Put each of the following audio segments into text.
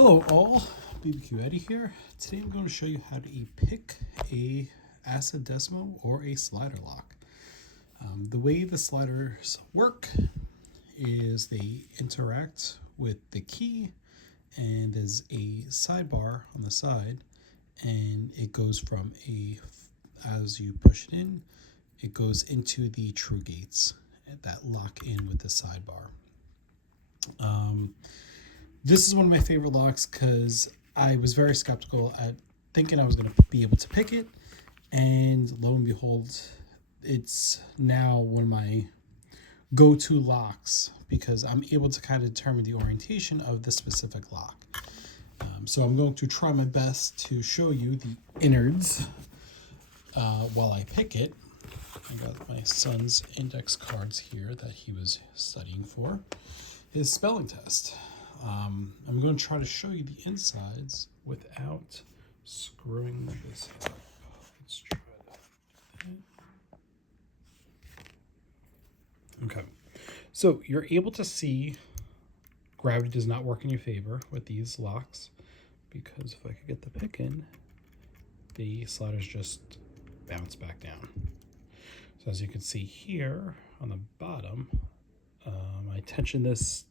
Hello all, BBQ Eddie here. Today I'm going to show you how to pick a acid decimal or a slider lock. The way the sliders work is they interact with the key, and there's a sidebar on the side, and it goes from as you push it in, it goes into the true gates that lock in with the sidebar. This is one of my favorite locks because I was very skeptical at thinking I was going to be able to pick it, and lo and behold, it's now one of my go-to locks because I'm able to kind of determine the orientation of the specific lock. So I'm going to try my best to show you the innards while I pick it. I got my son's index cards here that he was studying for his spelling test. I'm going to try to show you the insides without screwing this up. Let's try that. Okay, so you're able to see gravity does not work in your favor with these locks, because if I could get the pick in, the sliders just bounce back down. So as you can see here on the bottom, I tension this.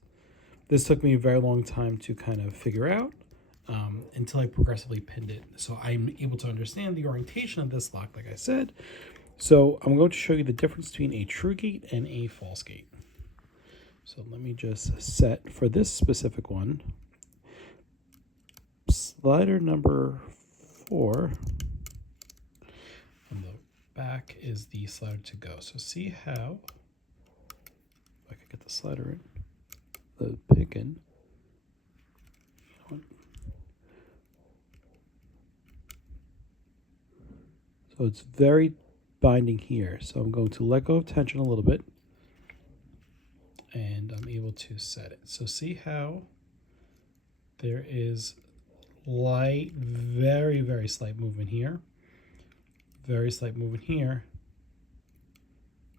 This took me a very long time to kind of figure out until I progressively pinned it. So I'm able to understand the orientation of this lock, like I said. So I'm going to show you the difference between a true gate and a false gate. So let me just set for this specific one. Slider number 4 on the back is the slider to go. So see how, if I could get the slider in, the pick in. So it's very binding here. So I'm going to let go of tension a little bit, and I'm able to set it. So see how there is light, very, very slight movement here. Very slight movement here.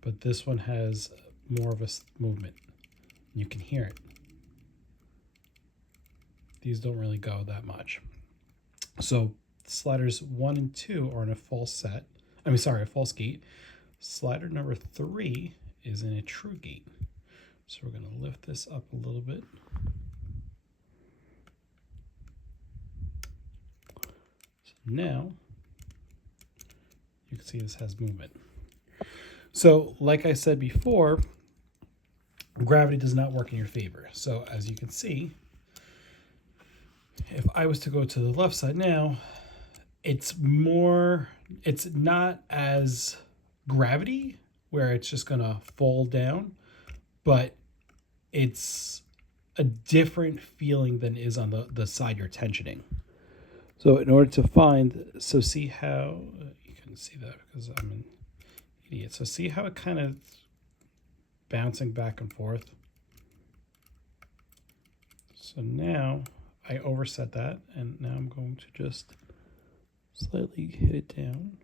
But this one has more of a movement. You can hear it. These don't really go that much. So sliders 1 and 2 are in a false set. A false gate. Slider number 3 is in a true gate. So we're going to lift this up a little bit. So now you can see this has movement. So like I said before, gravity does not work in your favor. So as you can see, if I was to go to the left side now, it's not as gravity where it's just going to fall down, but it's a different feeling than is on the side you're tensioning. So in order to see how, you couldn't see that because I'm an idiot. So see how it kind of bouncing back and forth. So now I overset that, and now I'm going to just slightly hit it down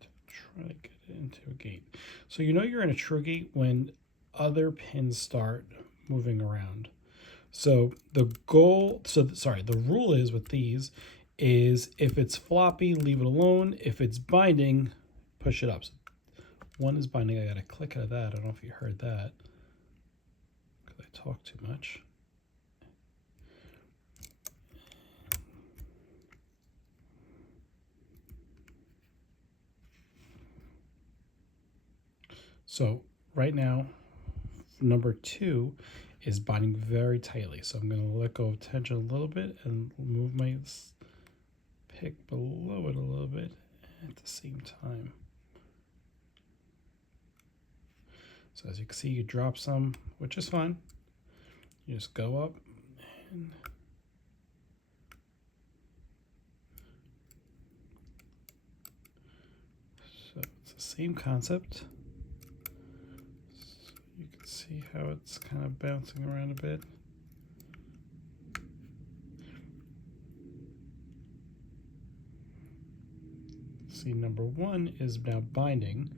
to try to get it into a gate. So you know you're in a true gate when other pins start moving around. So the rule is with these is if it's floppy, leave it alone. If it's binding, push it up. So one is binding. I got to click out of that. I don't know if you heard that because I talk too much. So right now, number 2 is binding very tightly. So I'm going to let go of tension a little bit and move my pick below it a little bit at the same time. So as you can see, you drop some, which is fine. You just go up and so it's the same concept. So you can see how it's kind of bouncing around a bit. See, number 1 is now binding,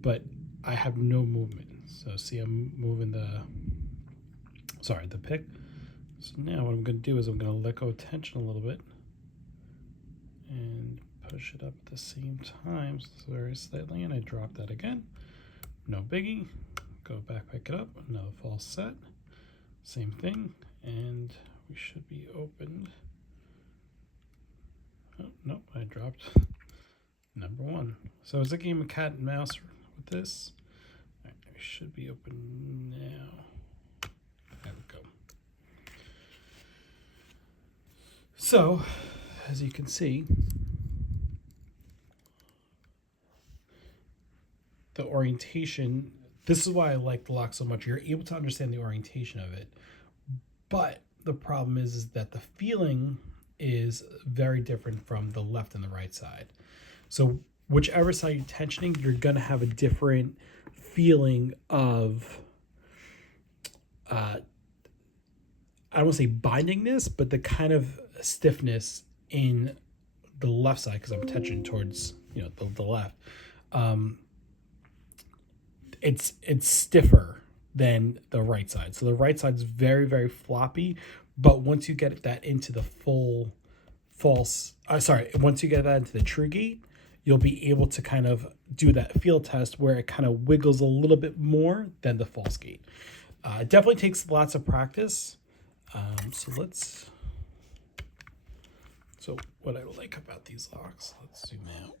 but I have no movement. So see, I'm moving the sorry, the pick. So now what I'm going to do is I'm going to let go of tension a little bit and push it up at the same time, so very slightly, and I drop that again. No biggie. Go back, pick it up, another false set. Same thing, and we should be opened. Oh, nope, I dropped number one. So it's a game of cat and mouse with this. All right, we should be open now. There we go. So, as you can see, the orientation, this is why I like the lock so much. You're able to understand the orientation of it. But the problem is that the feeling is very different from the left and the right side. So whichever side you're tensioning, you're going to have a different feeling of, I don't want to say bindingness, but the kind of stiffness in the left side, because I'm tensioning towards, the left. It's stiffer than the right side. So the right side's very, very floppy, but once you get that into the once you get that into the true gate, you'll be able to kind of do that feel test where it kind of wiggles a little bit more than the false gate. It definitely takes lots of practice. So what I like about these locks, let's zoom out.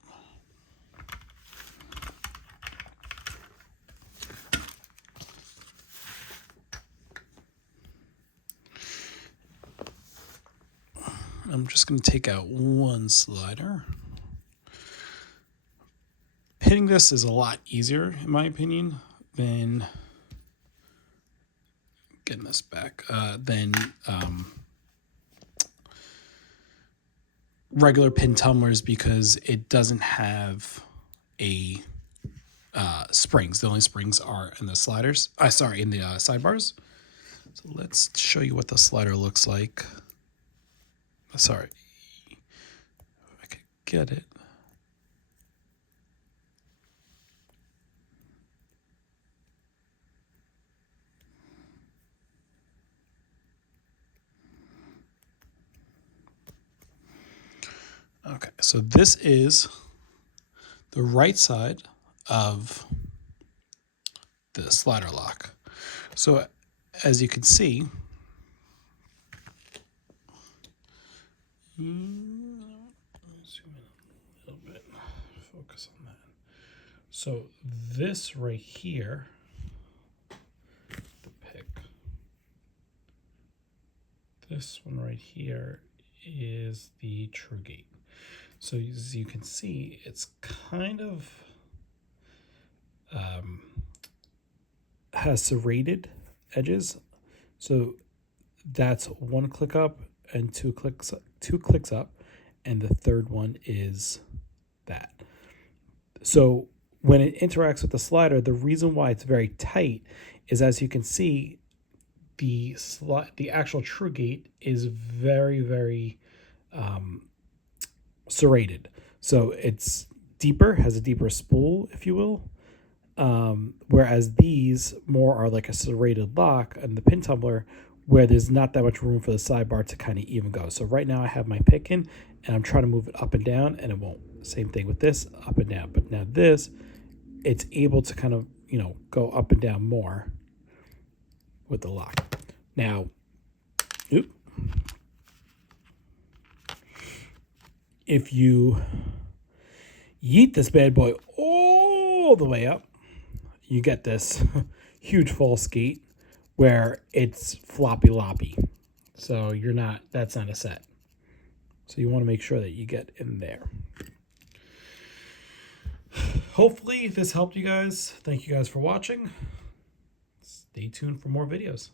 I'm just going to take out one slider. Hitting this is a lot easier, in my opinion, than getting this back, than regular pin tumblers, because it doesn't have a springs. The only springs are in the sliders. In the sidebars. So let's show you what the slider looks like. Sorry, if I could get it. Okay, so this is the right side of the slider lock. So as you can see, zoom in a little bit, focus on that. So this right here, the pick, this one right here is the true gate. So as you can see, it's kind of has serrated edges. So that's one click up and two clicks up, and the third one is that. So when it interacts with the slider, the reason why it's very tight is, as you can see, the actual true gate is very, very serrated. So it's deeper, has a deeper spool, if you will. Whereas these more are like a serrated lock, and the pin tumbler, where there's not that much room for the sidebar to kind of even go. So right now I have my pick in, and I'm trying to move it up and down, and it won't. Same thing with this, up and down. But now this, it's able to kind of, go up and down more with the lock. Now, if you yeet this bad boy all the way up, you get this huge false gate where it's floppy loppy. So that's not a set. So you want to make sure that you get in there. Hopefully this helped you guys. Thank you guys for watching. Stay tuned for more videos.